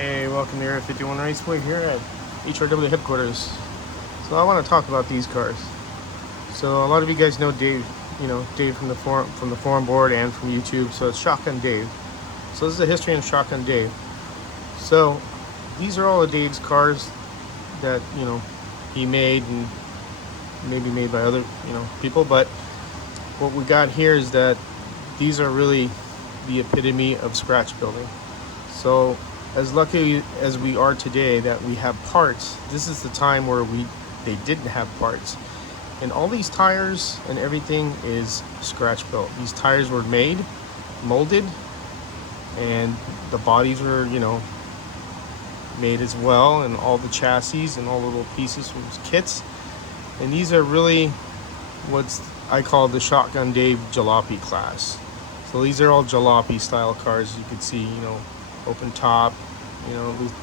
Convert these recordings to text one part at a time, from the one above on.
Hey, welcome to Area 51 Raceway here at HRW headquarters. So I want to talk about these cars. So a lot of you guys know Dave, Dave from the forum board and from YouTube. So it's Shotgun Dave. So this is the history of Shotgun Dave. So these are all of Dave's cars that he made and maybe made by other people. But what we got here is that these are really the epitome of scratch building. So as lucky as we are today that we have parts, this is the time where they didn't have parts. And all these tires and everything is scratch built. These tires were made, molded, and the bodies were, made as well, and all the chassis and all the little pieces from kits. And these are really what I call the Shotgun Dave Jalopy class. So these are all Jalopy style cars. You can see, open top,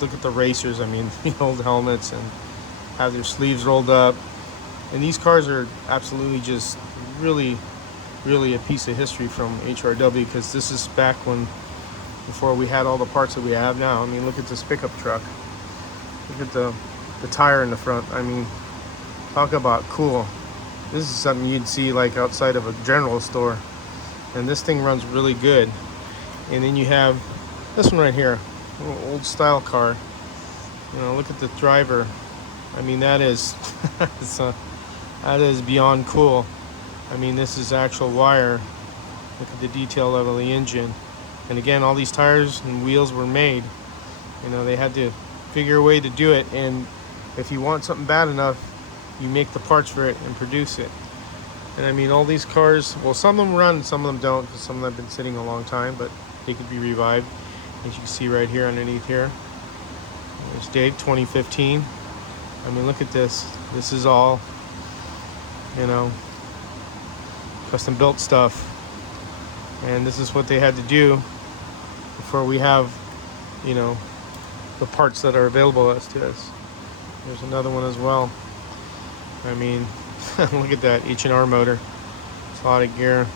look at the racers. I mean, the old helmets and have their sleeves rolled up. And these cars are absolutely just really a piece of history from HRW, because this is back before we had all the parts that we have now. I mean, look at this pickup truck. Look at the tire in the front. I mean, talk about cool. This is something you'd see like outside of a general store. And this thing runs really good. And then you have this one right here, a little old style car. Look at the driver. I mean, that is that is beyond cool. I mean, this is actual wire. Look at the detail level of the engine. And again, all these tires and wheels were made. They had to figure a way to do it. And if you want something bad enough, you make the parts for it and produce it. And I mean, all these cars, well, some of them run, some of them don't, because some of them have been sitting a long time, but they could be revived. As you can see right here underneath here, there's date 2015. I mean, look at this. This is all, custom built stuff. And this is what they had to do before we have, the parts that are available to us. There's another one as well. I mean, look at that H&R motor. It's a lot of gear.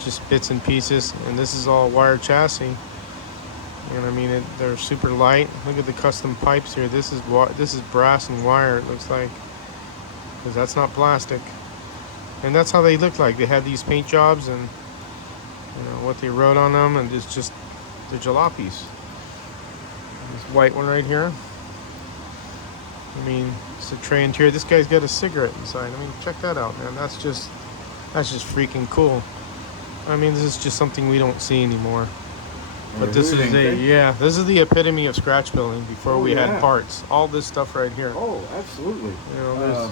Just bits and pieces. And this is all wire chassis. And I mean, they're super light. Look at the custom pipes here. This is brass and wire, it looks like, because that's not plastic. And that's how they look like. They had these paint jobs and what they wrote on them, and it's just the Jalopys. This white one right here. I mean, it's a tray interior. This guy's got a cigarette inside. I mean, check that out, man. That's just freaking cool. I mean, this is just something we don't see anymore. But this is this is the epitome of scratch building before we had parts. All this stuff right here. Oh, absolutely. There's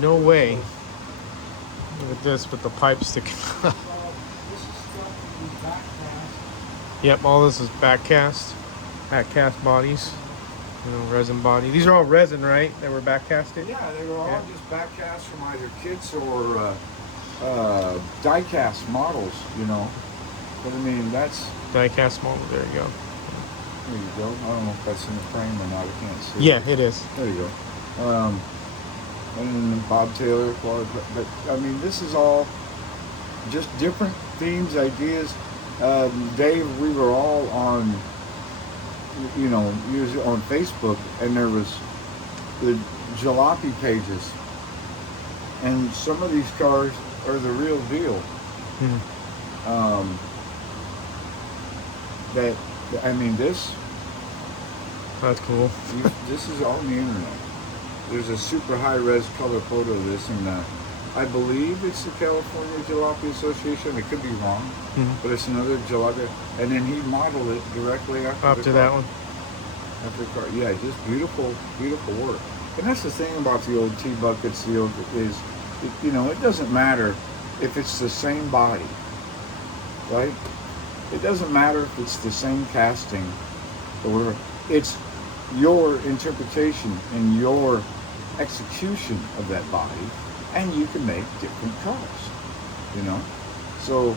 no way. Look at this with the pipe sticking up. Yep, all this is back cast bodies. Resin body. These are all resin, right? That were back casted? Yeah, they were all just back cast from either kits or die cast models, But I mean, that's... Die cast model, there you go. There you go. I don't know if that's in the frame or not. I can't see. Yeah, it is. There you go. And then Bob Taylor, but I mean, this is all just different themes, ideas. Dave, we were all on, usually on Facebook, and there was the Jalopy pages, and some of these cars are the real deal. That's cool. This is all on the internet. There's a super high res color photo of this, and I believe it's the California Jalopy Association. I could be wrong, but it's another jalopy. And then he modeled it directly after that one. After the car, yeah, just beautiful work. And that's the thing about the old T-buckets. It doesn't matter if it's the same body, right? It doesn't matter if it's the same casting or whatever. It's your interpretation and your execution of that body, and you can make different cars, So,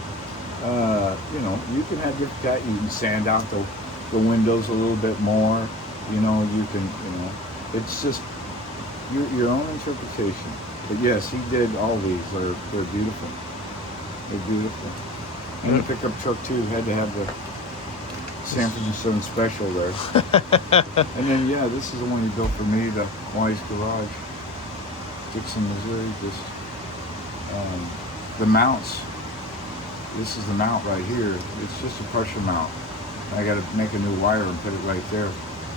you can have different cat. You can sand out the windows a little bit more. You can, it's just your own interpretation. But yes, he did all these. They're beautiful. They're beautiful. And the pickup truck too had to have the Sanford and Son special there. And then yeah, this is the one he built for me, the Wise Garage, Dixon, Missouri. Just the mounts. This is the mount right here. It's just a pressure mount. I got to make a new wire and put it right there.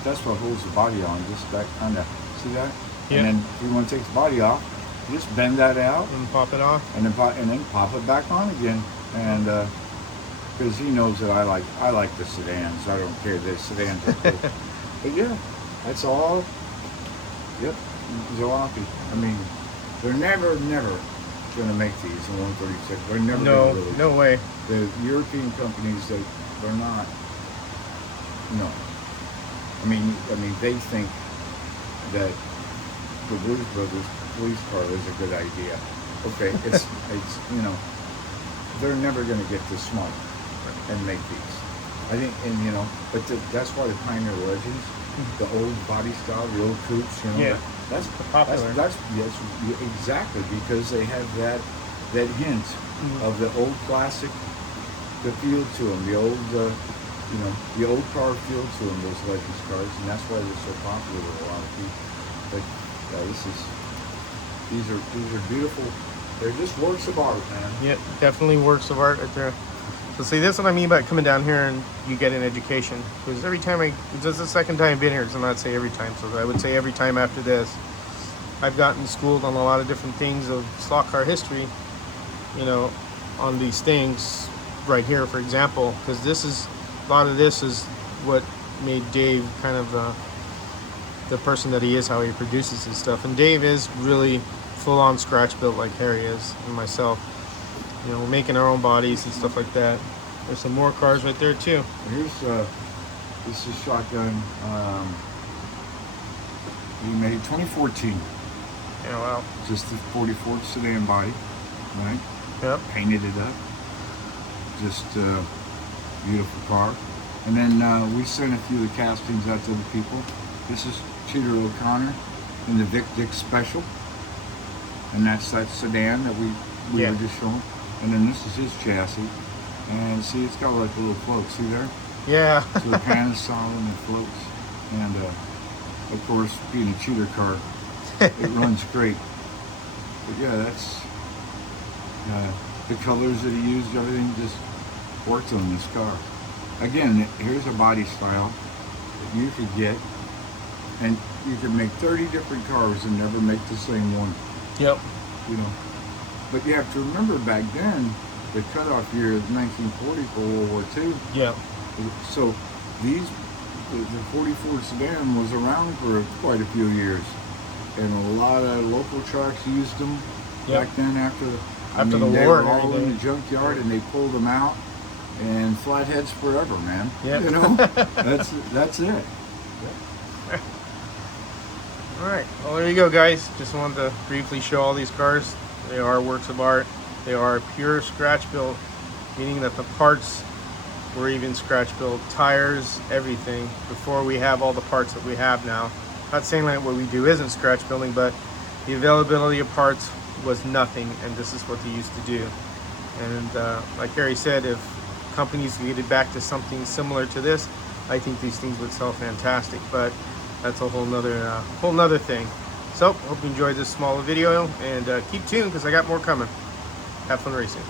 That's what holds the body on. Just that kind of, see that? Yep. And then if you want to take the body off, you just bend that out and pop it off, and then pop it back on again. And because he knows that I like the sedans. I don't care. The sedans are cool. But yeah, that's all. Yep, Jalopy. I mean, they're never going to make these in 136. They're never going to really. No way. The European companies, they're not. No. I mean, they think that the Blues Brothers police car is a good idea. Okay, it's they're never going to get this smart and make these. I think, but that's why the Pioneer Legends, the old body style, the old coupes, Yeah. That's popular. That's yes, exactly, because they have that hint of the old classic, the feel to them, the old, the old car feel to them. Those Legends cars, and that's why they're so popular with a lot of people. But these are beautiful. They're just works of art, man. Yeah, definitely works of art right there. So see, this is what I mean by coming down here and you get an education. Because every time this is the second time I've been here, so I'm not say every time, so I would say every time after this, I've gotten schooled on a lot of different things of slot car history, on these things right here, for example, because a lot of this is what made Dave kind of the person that he is, how he produces his stuff. And Dave is really full-on scratch built like Harry is, and myself. We're making our own bodies and stuff like that. There's some more cars right there too. Here's this is shotgun. We made 2014. Yeah, wow. Just the 44 sedan body, right? Yep. Painted it up. Just a beautiful car. And then we sent a few of the castings out to the people. This is Cheater O'Connor in the Vic Dick Special, and that's that sedan that we were just showing. And then this is his chassis, and see, it's got like a little float. See there? Yeah. So the pan is solid and it floats. And of course, being a cheater car, it runs great. But yeah, that's the colors that he used. Everything just worked on this car. Again, here's a body style that you could get, and you can make 30 different cars and never make the same one. Yep. But you have to remember, back then, the cutoff year is 1940 for World War II. Yeah. So the 44 sedan was around for quite a few years, and a lot of local trucks used them back then. After the war, they were all in the junkyard, and they pulled them out, and flatheads forever, man. Yeah. That's it. All right. Well, there you go, guys. Just wanted to briefly show all these cars. They are works of art. They are pure scratch built, meaning that the parts were even scratch built, tires, everything, before we have all the parts that we have now. Not saying that what we do isn't scratch building, but the availability of parts was nothing, and this is what they used to do. And like Harry said, if companies could get it back to something similar to this, I think these things would sell fantastic. But that's a whole nother thing. So, hope you enjoyed this small video, and keep tuned because I got more coming. Have fun racing.